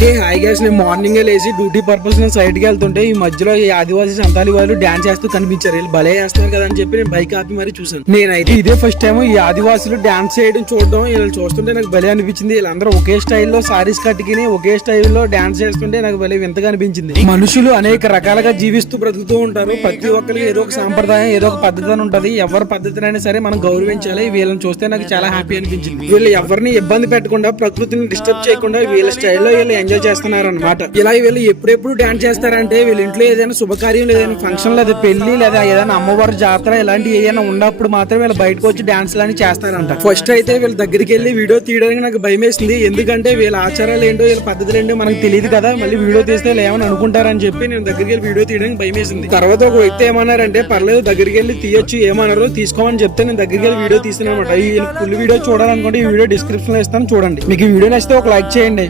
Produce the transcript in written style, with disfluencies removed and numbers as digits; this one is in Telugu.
హే హాయ్ గైస్, నేను మార్నింగ్ లేచి డ్యూటీ పర్పస్ నేను సైడ్ కి వెళ్తుంటే ఈ మధ్యలో ఈ ఆదివాసీ సంతాలి వాళ్ళు డాన్స్ చేస్తూ కనిపించారు. వీళ్ళు భలే చేస్తున్నారు కదా అని చెప్పి నేను బైక్ ఆపి మరీ చూసాను. నేనైతే ఇదే ఫస్ట్ టైం ఈ ఆదివాసులు డాన్స్ చేయడం చూడడం. వీళ్ళని చూస్తుంటే నాకు భలే అనిపించింది. వీళ్ళందరూ ఒకే స్టైల్లో సారీస్ కట్టుకుని ఒకే స్టైల్లో డాన్స్ చేస్తుంటే నాకు భలే వింతగా అనిపించింది. మనుషులు అనేక రకాలుగా జీవిస్తూ బ్రతుకుతూ ఉంటారు. ప్రతి ఒక్కరికి ఏదో ఒక సాంప్రదాయం, ఏదో ఒక పద్ధతి అని ఉంటది. ఎవరి పద్ధతినైనా సరే మనం గౌరవించాలి. వీళ్ళని చూస్తే నాకు చాలా హ్యాపీ అనిపించింది. వీళ్ళు ఎవరిని ఇబ్బంది పెట్టకుండా, ప్రకృతిని డిస్టర్బ్ చేయకుండా వీళ్ళ స్టైల్లో వీళ్ళు ఎంజాయ్ చేస్తున్నారు అనమాట. ఇలా వీళ్ళు ఎప్పుడెప్పుడు డాన్స్ చేస్తారంటే వీళ్ళ ఇంట్లో ఏదైనా శుభకార్యం, లేదైనా ఫంక్షన్, లేదా పెళ్లి, లేదా ఏదైనా అమ్మవారి జాతర ఇలాంటి ఏదైనా ఉన్నప్పుడు మాత్రం వీళ్ళు బయటకు వచ్చి డాన్స్ లాని చేస్తారంట. ఫస్ట్ అయితే వీళ్ళ దగ్గరికి వెళ్ళి వీడియో తీయడానికి నాకు భయం వేసింది. ఎందుకంటే వీళ్ళ ఆచారాలు ఏంటో, వీళ్ళ పద్ధతులు ఏంటో మనకు తెలియదు కదా. మళ్ళీ వీడియో తీస్తే ఏమని అనుకుంటారని చెప్పి నేను దగ్గరికి వెళ్ళి వీడియో తీయడానికి భయం వేసింది. తర్వాత ఒక వ్యక్తి ఏమన్నారంటే పర్లేదు దగ్గరికి వెళ్ళి తీయొచ్చు, ఏమన్నారో తీసుకోమని చెప్తే నేను దగ్గరికి వెళ్ళి వీడియో తీస్తున్నాను అనమాట. ఈ ఫుల్ వీడియో చూడాలనుకుంటే ఈ వీడియో డిస్క్రిప్షన్ లో ఇస్తాను, చూడండి. మీకు ఈ వీడియో నచ్చితే ఒక లైక్ చేయండి.